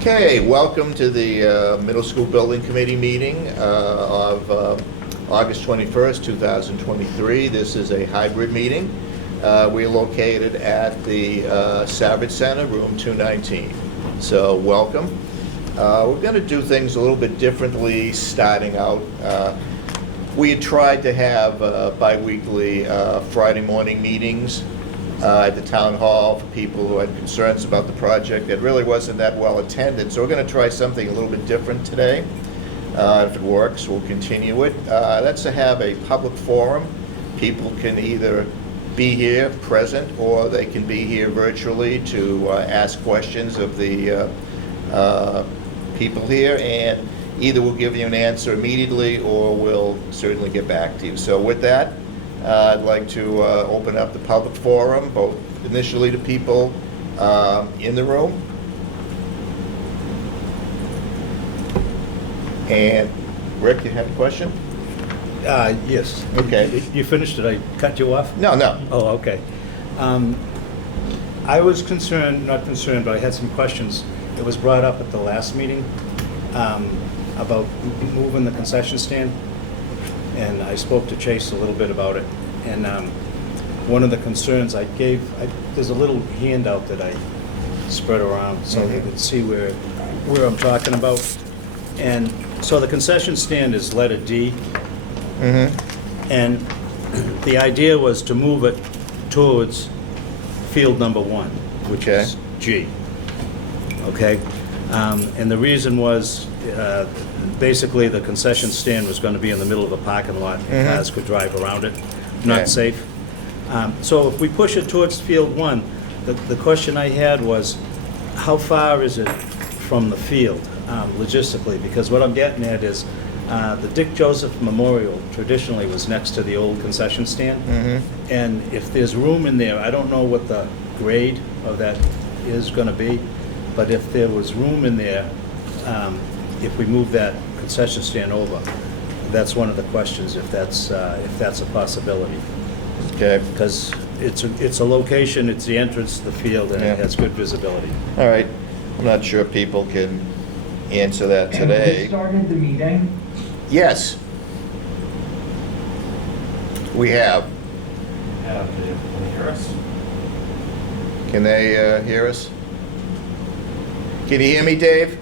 Okay, welcome to the Middle School Building Committee meeting of August 21st, 2023. This is a hybrid meeting. We're located at the Savage Center, room 219. So welcome. We're going to do things a little bit differently starting out. We had tried to have bi-weekly Friday morning meetings at the town hall for people who had concerns about the project. It really wasn't that well attended, so we're going to try something a little bit different today. If it works, we'll continue it. That's to have a public forum. People can either be here present, or they can be here virtually to ask questions of the people here, and either we'll give you an answer immediately or we'll certainly get back to you. So with that, I'd like to open up the public forum, both initially to people in the room. And Rick, you have a question? Yes. Okay. You finished? Did I cut you off? No, no. Oh, okay. I was concerned, not concerned, but I had some questions. It was brought up at the last meeting about moving the concession stand. And I spoke to Chase a little bit about it. And one of the concerns I gave, there's a little handout that I spread around so you can see where I'm talking about. And so the concession stand is letter D. And the idea was to move it towards field number 1, which is G. Okay? And the reason was basically the concession stand was going to be in the middle of a parking lot. Cars could drive around it. Not safe. So if we push it towards field 1, the question I had was, how far is it from the field logistically? Because what I'm getting at is the Dick Joseph Memorial traditionally was next to the old concession stand. And if there's room in there, I don't know what the grade of that is going to be, but if there was room in there, if we move that concession stand over, that's one of the questions, if that's a possibility. Okay. Because it's a location, it's the entrance to the field, and it has good visibility. All right. I'm not sure people can answer that And we today. started the meeting. Yes. We have. Can you hear us? Can they hear us? Can you hear me, Dave?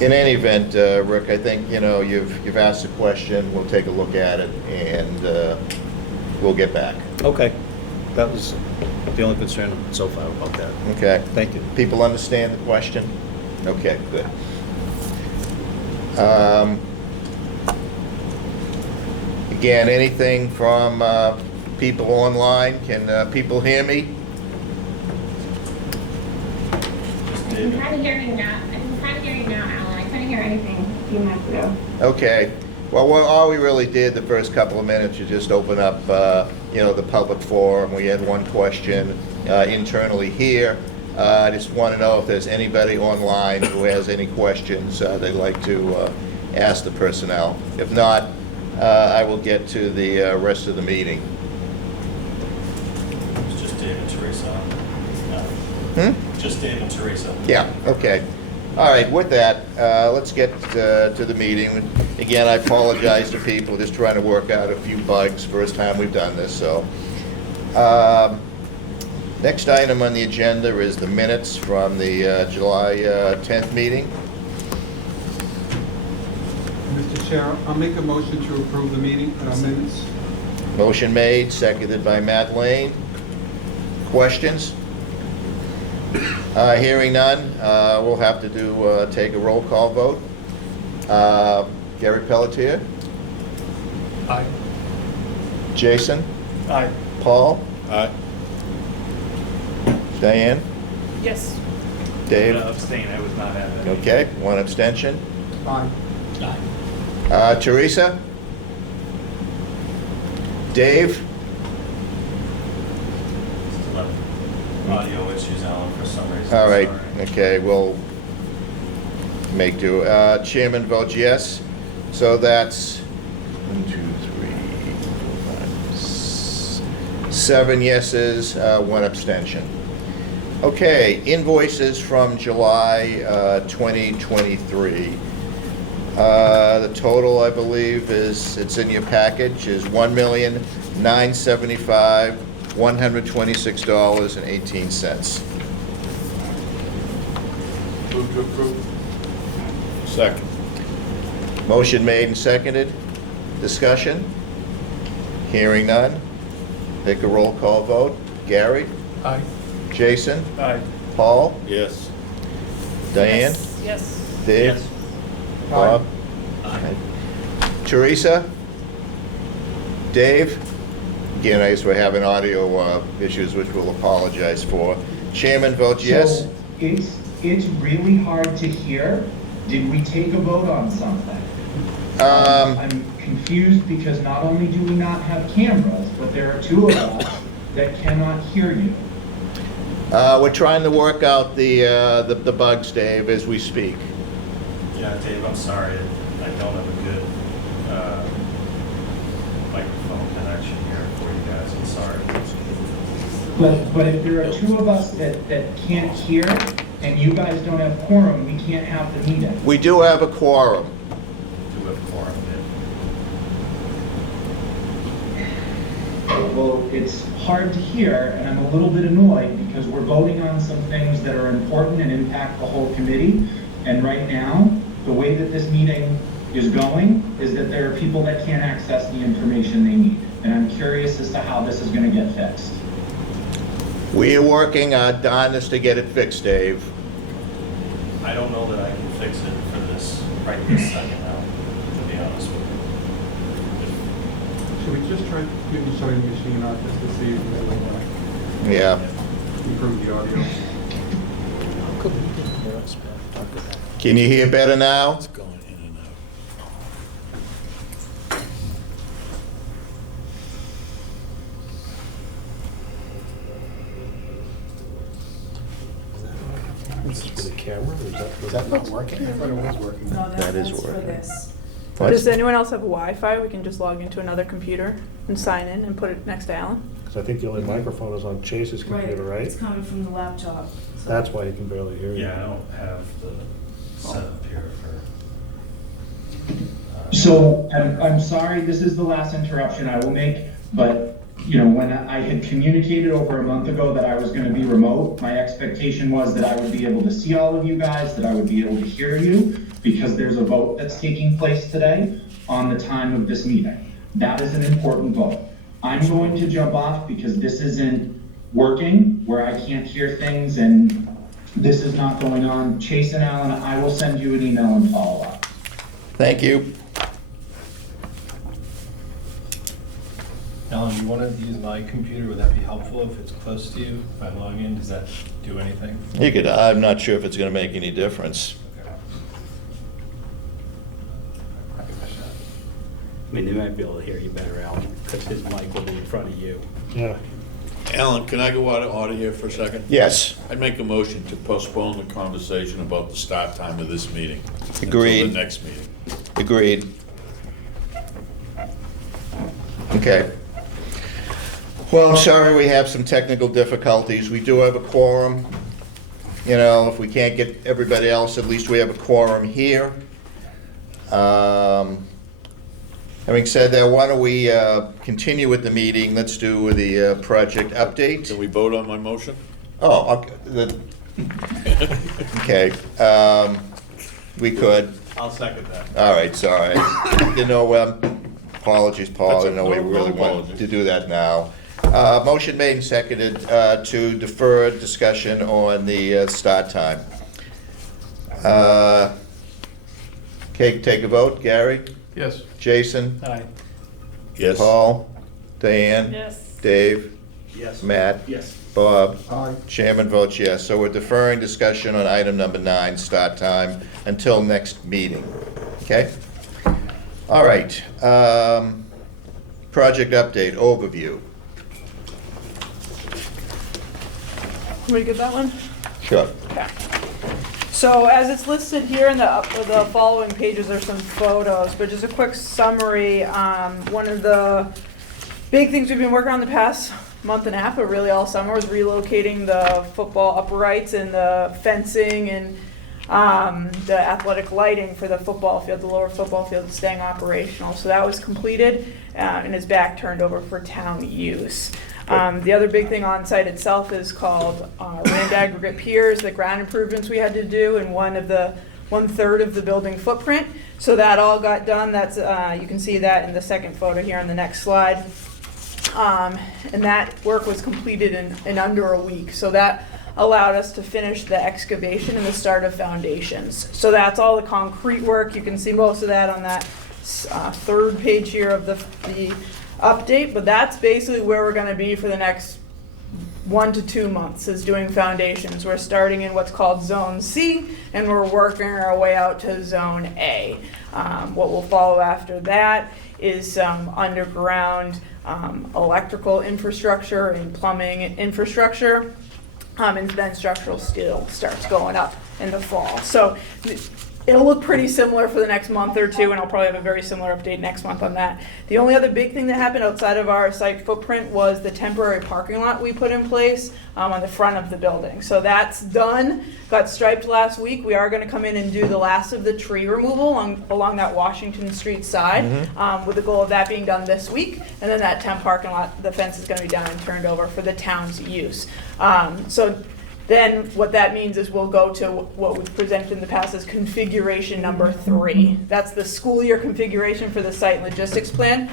In any event, Rick, I think, you've asked a question. We'll take a look at it, and we'll get back. Okay. That was the only concern so far about that. Okay? Thank you. People understand the question? Okay, good. Again, anything from people online? Can people hear me? I'm kind of hearing now. Alan. I couldn't hear anything a few minutes ago. Okay. Well, all we really did the first couple of minutes was just open up, the public forum. We had one question internally here. I just want to know if there's anybody online who has any questions they'd like to ask the personnel. If not, I will get to the rest of the meeting. It's just Dave and Teresa. Just Dave and Teresa. Yeah, okay. All right, with that, let's get to the meeting. Again, I apologize to people, just trying to work out a few bugs. First time we've done this, so. Next item on the agenda is the minutes from the July 10th meeting. Mr. Chair, I'll make a motion to approve the meeting minutes. Motion made, seconded by Matt Lane. Questions? Hearing none, we'll have to take a roll call vote. Gary Pelletier? Aye. Jason? Aye. Paul? Aye. Diane? Yes. Dave? Abstain, I was not at it. Okay, one abstention. Aye. Teresa? Dave? Still have audio issues, Alan, for some reason. All right, Sorry. okay, we'll make do. Chairman votes yes, so that's 1, 2, 3, 4, 5, 7 yeses, 1 abstention. Okay, invoices from July 2023. The total, I believe, it's in your package, is $1,975,126.18. Move to approve. Second. Motion made and seconded. Discussion? Hearing none. Take a roll call vote. Gary? Aye. Jason? Aye. Paul? Yes. Diane? Yes. Dave? Yes. Bob? Aye. Teresa? Dave? Again, I guess we're having audio issues, which we'll apologize for. Chairman votes yes. So it's really hard to hear. Did we take a vote on something? I'm confused because not only do we not have cameras, but there are 2 of us that cannot hear you. We're trying to work out the bugs, Dave, as we speak. Yeah, Dave, I'm sorry. I don't have a good microphone connection here for you guys. I'm sorry. But if there are 2 of us that can't hear and you guys don't have quorum, we can't have the meeting. We do have a quorum. Do have quorum, Well, it's hard to hear and I'm a little bit annoyed because we're voting on some things that are important and impact the whole committee. And right now, the way that this meeting is going is that there are people that can't access the information they need. And I'm curious as to how this is going to get fixed. We are working on this to get it fixed, Dave. I don't know that I can fix it for this, right this second now, to be honest with you. Should we just try maybe shutting the machine off just to see if that will Yeah. improve the audio? Can you hear better now? It's going in and out. Is that not working? I thought it was working. No, That is that's for working. this. What? Does anyone else have Wi-Fi? We can just log into another computer and sign in and put it next to Alan. Because I think the only microphone is on Chase's computer, right? It's coming from the laptop. so- That's why he can barely hear you. Yeah, I don't have the setup here for. So I'm sorry, this is the last interruption I will make, but when I had communicated over a month ago that I was going to be remote, my expectation was that I would be able to see all of you guys, that I would be able to hear you, because there's a vote that's taking place today on the time of this meeting. That is an important vote. I'm going to jump off because this isn't working, where I can't hear things, and this is not going on. Chase and Alan, I will send you an email and follow up. Thank you. Alan, you want to use my computer? Would that be helpful if it's close to you? If I log in, does that do anything? You could, I'm not sure if it's going to make any difference. Okay. I'll give it a shot. I mean, they might be able to hear you better, Alan, because his mic will be in front of you. Yeah. Alan, can I go out of order here for a second? Yes. I'd make a motion to postpone the conversation about the start time of this meeting. Agreed. Until the next meeting. Agreed. Okay. Well, I'm sorry we have some technical difficulties. We do have a quorum. If we can't get everybody else, at least we have a quorum here. Having said that, why don't we continue with the meeting? Let's do the project update. Can we vote on my motion? Oh, okay. We could. I'll second that. All right, sorry. Apologies, Paul, I That's didn't know we no really wanted apologies. to do that now. Motion made and seconded to defer discussion on the start time. Okay, take a vote. Gary? Yes. Jason? Aye. Yes. Paul? Diane? Yes. Dave? Yes. Matt? Yes. Bob? Aye. Chairman votes yes. So we're deferring discussion on item number 9, start time, until next meeting. Okay? All right. Project update, overview. Want me to get that one? Sure. Okay. So as it's listed here in the following pages, there's some photos, but just a quick summary. One of the big things we've been working on the past month and a half, but really all summer, was relocating the football uprights and the fencing and the athletic lighting for the football field, the lower football field, staying operational. So that was completed and is back turned over for town use. The other big thing on site itself is called land aggregate piers, the ground improvements we had to do in 1/3 of the building footprint. So that all got done. That's you can see that in the second photo here on the next slide. And that work was completed in under a week. So that allowed us to finish the excavation and the start of foundations. So that's all the concrete work. You can see most of that on that third page here of the update, but that's basically where we're going to be for the next 1 to 2 months, is doing foundations. We're starting in what's called Zone C, and we're working our way out to Zone A. What will follow after that is underground electrical infrastructure and plumbing infrastructure, and then structural steel starts going up in the fall. So it'll look pretty similar for the next month or two, and I'll probably have a very similar update next month on that. The only other big thing that happened outside of our site footprint was the temporary parking lot we put in place on the front of the building. So that's done, got striped last week. We are going to come in and do the last of the tree removal along that Washington Street side, with the goal of that being done this week. And then that temp parking lot, the fence is going to be done and turned over for the town's use. So then what that means is we'll go to what we've presented in the past as configuration number 3. That's the school year configuration for the site and logistics plan.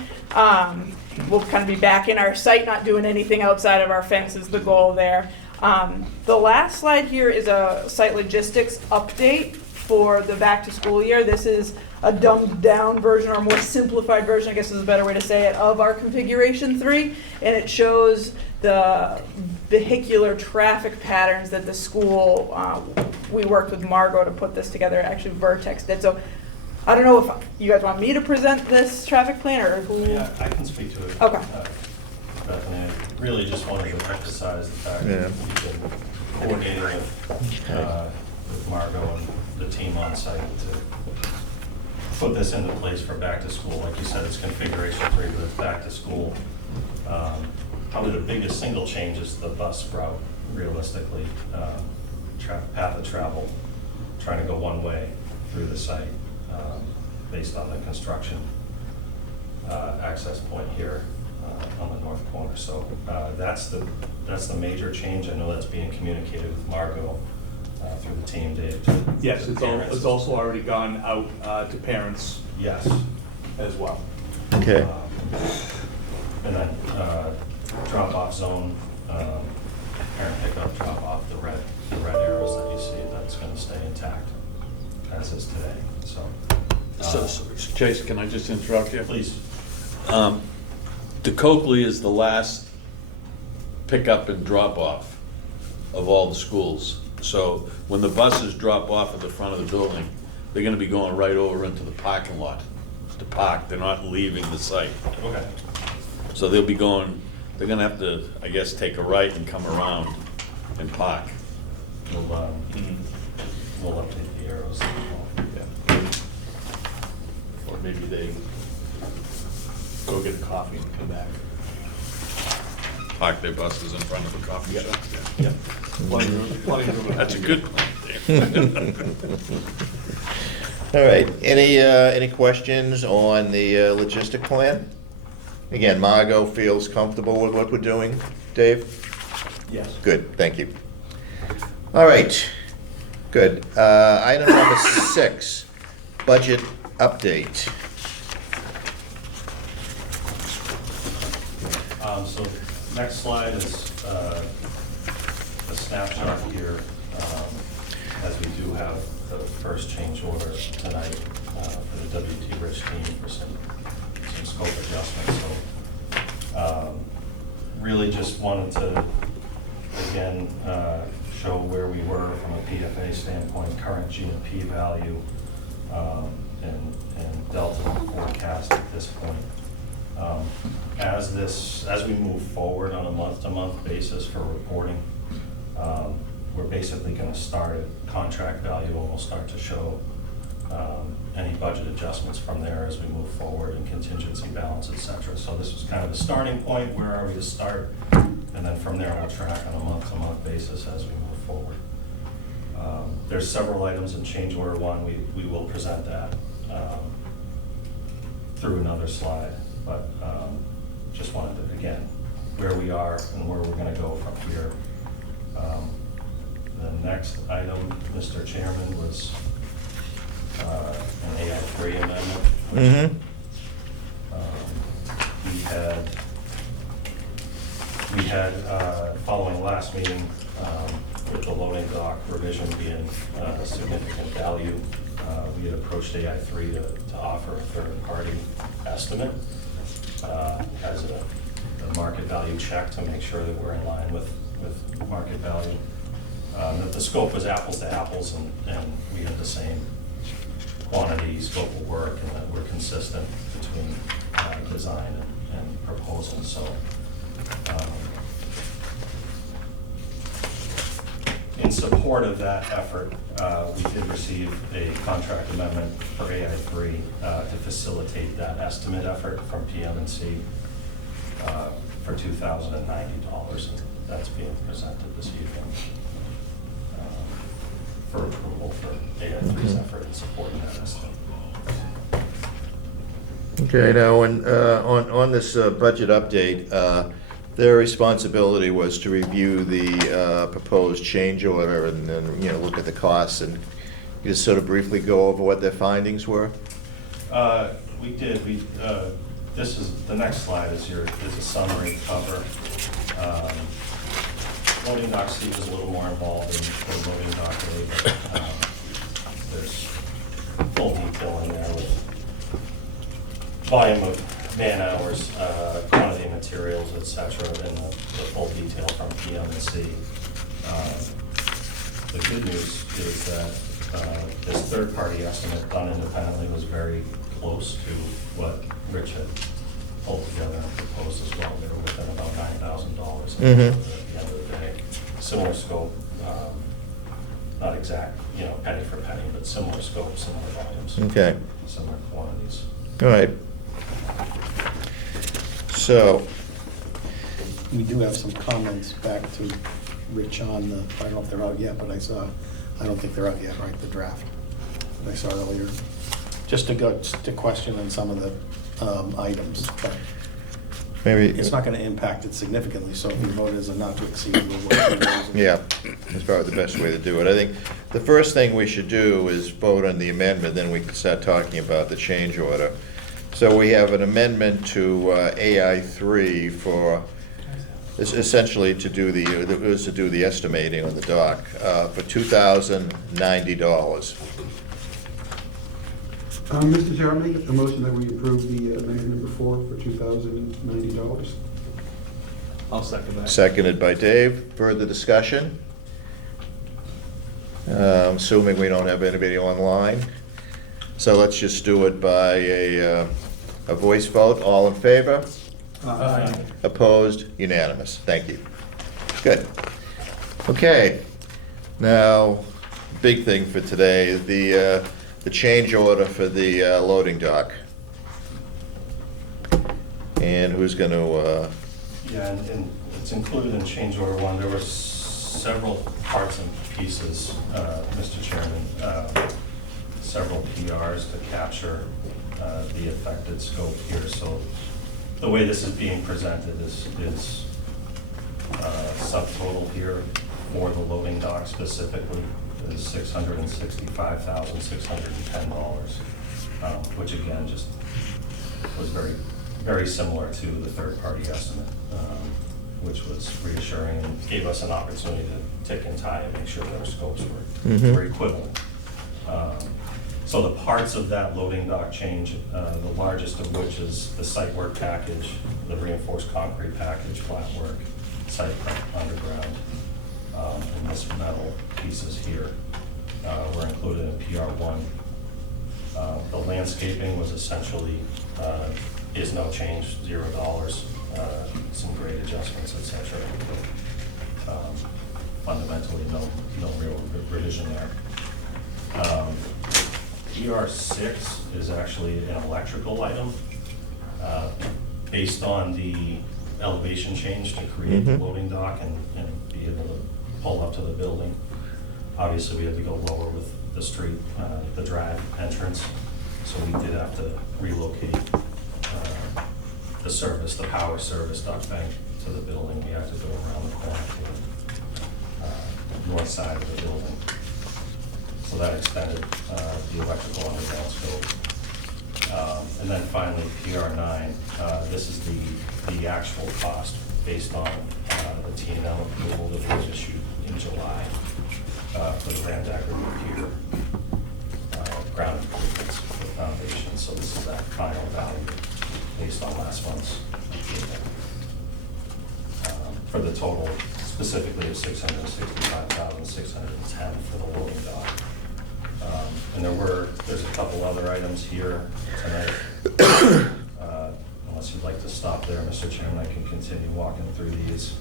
We'll kind of be back in our site, not doing anything outside of our fence is the goal there. The last slide here is a site logistics update for the back to school year. This is a dumbed down version, or a more simplified version, I guess is a better way to say it, of our configuration 3. And it shows the vehicular traffic patterns that the school, we worked with Margot to put this together, actually Vertex did. So I don't know if you guys want me to present this traffic plan, or who? Yeah, I can speak to it. Okay. Bethany, I really just wanted to emphasize the fact that we've been coordinating with Margot and the team on site to put this into place for back to school. Like you said, it's configuration 3, but it's back to school. Probably the biggest single change is the bus route, realistically. Path of travel, trying to go one way through the site based on the construction access point here on the north corner. So that's the major change. I know that's being communicated with Margot through the team, Dave. Yes, it's also already gone out to parents. Yes. As well. Okay. And then drop-off zone, parent pickup, drop-off, the red arrows that you see, that's going to stay intact as is today. So, Chase, can I just interrupt you? please. De Coakley is the last pickup and drop-off of all the schools. So when the buses drop off at the front of the building, they're gonna be going right over into the parking lot to park. They're not leaving the site. Okay. So they'll be going, they're gonna have to, I guess, take a right and come around and park. We'll update the arrows. Yeah. Or maybe they go get a coffee and come back. Park their buses in front of the coffee shop. Yep. Plenty of room. That's a good plan. All right, any questions on the logistic plan? Again, Margot feels comfortable with what we're doing. Dave? Yes. Good, thank you. All right, good. Item number 6, budget update. So next slide is a snapshot here, as we do have the first change order tonight for the W.T. Rich team for some scope adjustments. So really just wanted to again, show where we were from a PFA standpoint, current GMP value, and delta forecast at this point. As we move forward on a month-to-month basis for reporting, we're basically going to start at contract value, and we'll start to show any budget adjustments from there as we move forward, and contingency balance, et cetera. So this was kind of the starting point. Where are we to start? And then from there, we'll track on a month-to-month basis as we move forward. There's several items in change order one. We will present that through another slide, but just wanted to, again, where we are and where we're going to go from here. The next item, Mr. Chairman, was an AI3 amendment. Mm-hmm. We had, following last meeting, with the loading dock revision being a significant value, we had approached AI3 to offer a third-party estimate as a market value check to make sure that we're in line with market value. That the scope was apples to apples, and we had the same quantity, scope of work, and that we're consistent between design and proposal. So in support of that effort, we did receive a contract amendment for AI3 to facilitate that estimate effort from PM&C for $2,090, and that's being presented this evening for approval for AI3's effort in supporting that estimate. Okay, now, on this budget update, their responsibility was to review the proposed change order and then, look at the costs, and you just sort of briefly go over what their findings were? We did. This is, the next slide is a summary cover. Loading dock Steve is a little more involved in the loading dock today, but there's full detail in there with volume of man hours, quantity of materials, et cetera, and the full detail from PM&C. The good news is that this third-party estimate done independently was very close to what Rich had pulled together and proposed as well. They were within about $9,000 at the end of the day. Similar scope, not exact, penny for penny, but similar scope, similar volumes. Okay. Similar quantities. All right. So, We do have some comments back to Rich on the, I don't know if they're out yet, but I don't think they're out yet, right, the draft that I saw earlier. Just to go to question on some of the items, but maybe... it's not gonna impact it significantly, so if you vote as a not to exceed, we'll work through those. Yeah, that's probably the best way to do it. I think the first thing we should do is vote on the amendment, then we can start talking about the change order. So we have an amendment to AI3 for, essentially to do the estimating on the dock for $2,090. Mr. Chair, I make a motion that we approve the amendment number 4 for $2,090. I'll second that. Seconded by Dave. Further discussion? Assuming we don't have anybody online. So let's just do it by a voice vote. All in favor? Aye. Opposed? Unanimous. Thank you. Good. Okay. Now, big thing for today, the change order for the loading dock. And who's going to... Yeah, and it's included in change order one. There were several parts and pieces, Mr. Chairman, several PRs to capture the affected scope here. So the way this is being presented is subtotal here for the loading dock specifically is $665,610, which again just was very, very similar to the third-party estimate, which was reassuring and gave us an opportunity to tick and tie and make sure that our scopes were equivalent. So the parts of that loading dock change, the largest of which is the site work package, the reinforced concrete package, flat work, site prep, underground, And this metal pieces here were included in PR1. The landscaping was essentially, is no change, $0, some grade adjustments, et cetera. Fundamentally, no real revision there. PR6 is actually an electrical item based on the elevation change to create the loading dock and be able to pull up to the building. Obviously, we had to go lower with the street, the drive entrance, so we did have to relocate the power service duct bank to the building. We had to go around the corner to the north side of the building. So that extended the electrical underground scope. And then finally, PR9, this is the actual cost based on the T&L approval that was issued in July for the Rand Aggregate Pier ground improvements for the foundation. So this is that final value based on last month's approval. For the total specifically of $665,610 for the loading dock. And there's a couple other items here tonight. Unless you'd like to stop there, Mr. Chairman, I can continue walking through these.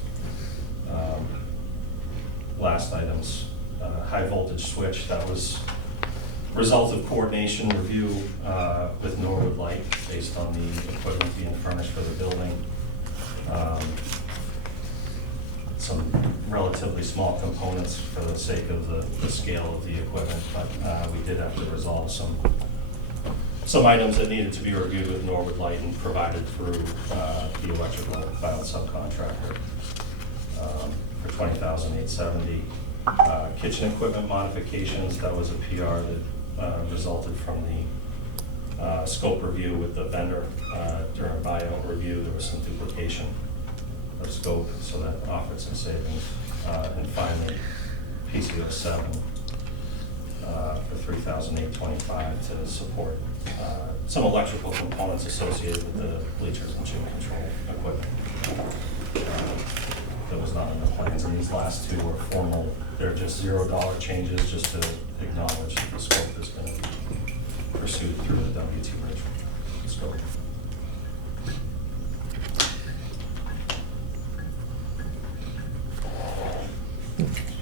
Last items, high voltage switch, that was result of coordination review with Norwood Light based on the equipment being furnished for the building. Some relatively small components for the sake of the scale of the equipment, but we did have to resolve some items that needed to be reviewed with Norwood Light and provided through the electrical filed subcontractor for $20,870. Kitchen equipment modifications, that was a PR that resulted from the scope review with the vendor. During a buyout review, there was some duplication of scope, so that offered some savings. And finally, PCO 7 for $3,825 to support some electrical components associated with the bleachers and gym control equipment. That was not in the plans, and these last two were formal. They're just $0 changes, just to acknowledge that the scope is going to be pursued through the WT Bridge scope.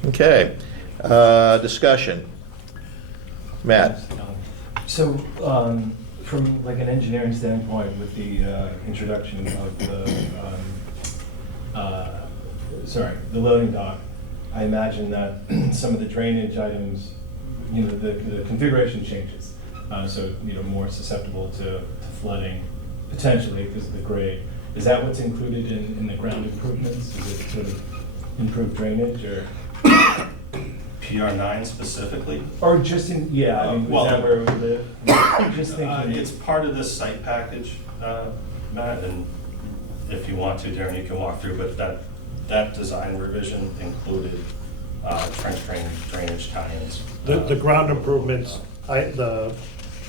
Okay, discussion. Matt? So, from like an engineering standpoint, with the introduction of the loading dock, I imagine that some of the drainage items, the configuration changes, so more susceptible to flooding potentially because of the grade. Is that what's included in the ground improvements? Is it sort of improved drainage or? PR9 specifically? Or just in, yeah, I mean, well, is that where we live? Just thinking. It's part of this site package, Matt, and if you want to, Darren, you can walk through, but that design revision included trench drainage tie-ins. The ground improvements, the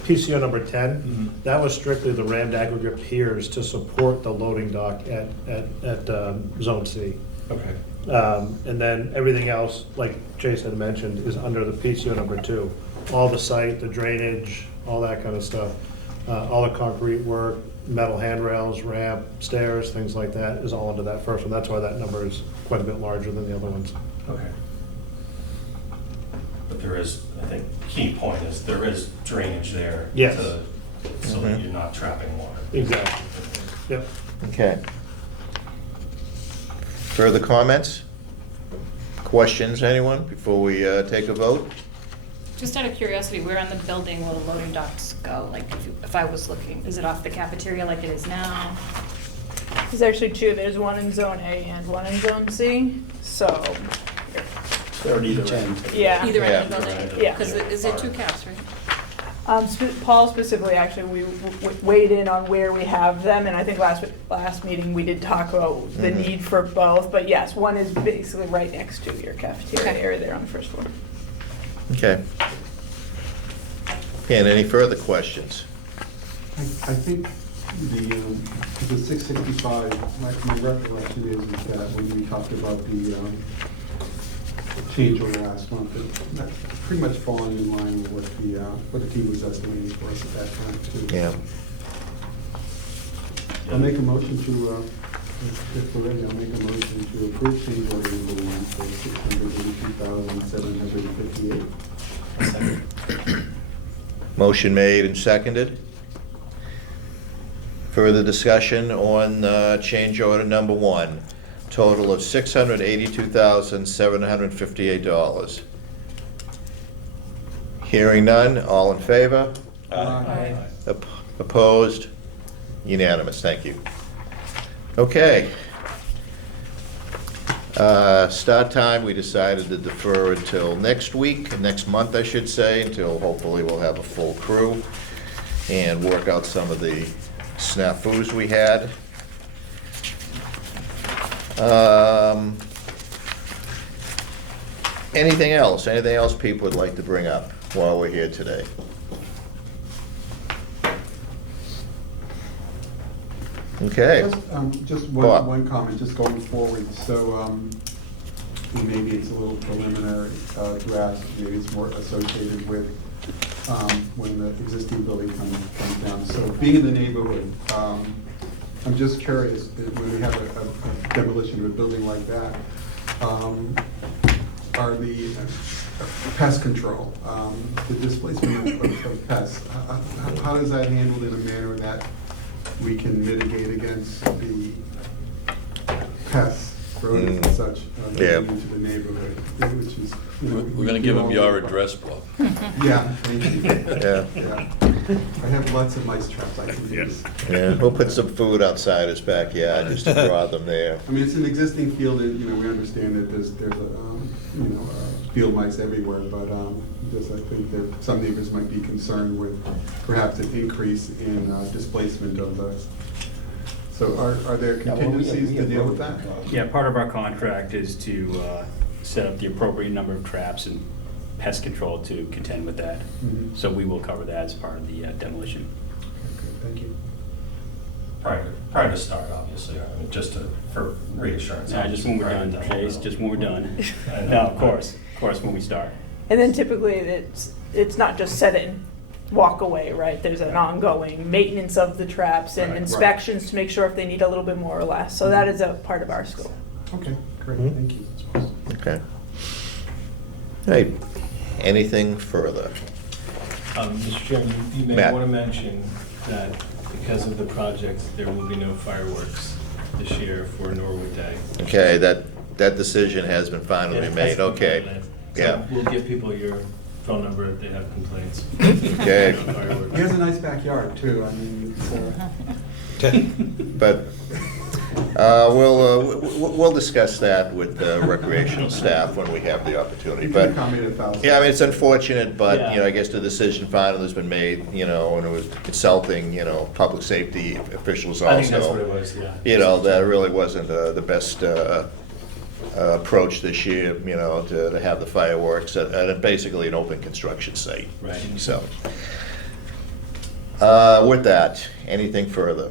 PCO number 10, that was strictly the rammed aggregate piers to support the loading dock at Zone C. Okay. And then everything else, like Jason had mentioned, is under the PCO number 2. All the site, the drainage, all that kind of stuff. All the concrete work, metal handrails, ramp, stairs, things like that is all under that first one. That's why that number is quite a bit larger than the other ones. Okay. But there is, I think, key point is there is drainage there. Yes. So that you're not trapping water. Exactly. Yep. Okay. Further comments? Questions, anyone, before we take a vote? Just out of curiosity, where on the building will the loading docks go? Like, if I was looking, is it off the cafeteria like it is now? There's actually two. There's one in Zone A and one in Zone C. So, They're at each end. yeah. Either end of the Yeah. building? Yeah. Because is there two caps, right? Paul specifically, actually, we weighed in on where we have them, and I think last meeting we did talk about the need for both. But yes, one is basically right next to your cafeteria Okay. area there on the first floor. Okay. And any further questions? I think the 665, my recollection is that when we talked about the change order last month. That's pretty much falling in line with what the team was estimating for us at that time, too. Yeah. I'll make a motion to, if we're ready, I'll make a motion to approve change order number 1 for $682,758. Motion made and seconded. Further discussion on change order number 1, total of $682,758. Hearing none, all in favor? Aye. Opposed? Unanimous, thank you. Okay. Start time, we decided to defer until next week, next month, I should say, until hopefully we'll have a full crew and work out some of the snafus we had. Anything else? Anything else people would like to bring up while we're here today? Okay. Just Bob. one comment, just going forward, so maybe it's a little preliminary to ask, maybe it's more associated with when the existing building comes down. So being in the neighborhood, I'm just curious, when we have a demolition of a building like that, are the pest control, the displacement of pests, how is that handled in a manner that we can mitigate against the pests, rodents and such, getting into the neighborhood, which is, you know. We're gonna give them your address, Bob. Yeah, thank you. Yeah. Yeah. I have lots of mice traps I can use. Yeah, we'll put some food outside his backyard just to draw them there. I mean, it's an existing field, and, you know, we understand that there's field mice everywhere, but, just I think that some neighbors might be concerned with perhaps an increase in displacement of the, so are there contingencies to deal with that? Yeah, part of our contract is to set up the appropriate number of traps and pest control to contend with that. Mhm. So we will cover that as part of the demolition. Okay, thank you. Prior to start, obviously, I mean, just for reassurance. Yeah, just when we're done, Chase, just when we're done. I know. No, of course, when we start. And then typically it's not just set it and walk away, right? There's an ongoing maintenance of the traps and Right, inspections to make sure if they need a little bit more or less. So that is a part of our scope. Okay, great, Mhm. thank you. Okay. Hey, anything further? Mr. Chairman, you may Matt. want to mention that because of the project, there will be no fireworks this year for Norwood Day. Okay, that decision has been finally It has made, been okay. finalized. Yeah. So we'll give people your phone number if they have complaints. Okay. Fireworks. He has a nice backyard, too, I mean, it's, But we'll discuss that with the recreational staff when we have the opportunity. you But can accommodate 1,000. yeah, I mean, it's unfortunate, but, Yeah. you know, I guess the decision finally has been made, you know, and it was consulting, you know, public safety officials also. I think that's what it was, yeah. You know, that really wasn't the best approach this year, you know, to have the fireworks at basically an open construction site. Right. So, with that, anything further?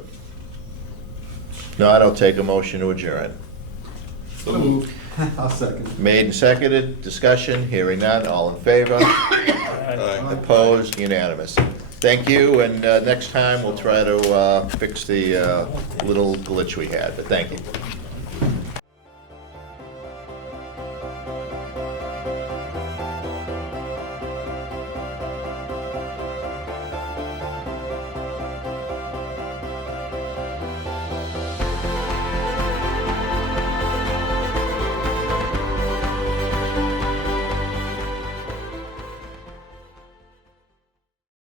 No, I don't take a motion to adjourn. So moved. I'll second. Made and seconded, discussion, hearing none, all in favor? Opposed, unanimous. Thank you, and next time we'll try to fix the little glitch we had, but thank you.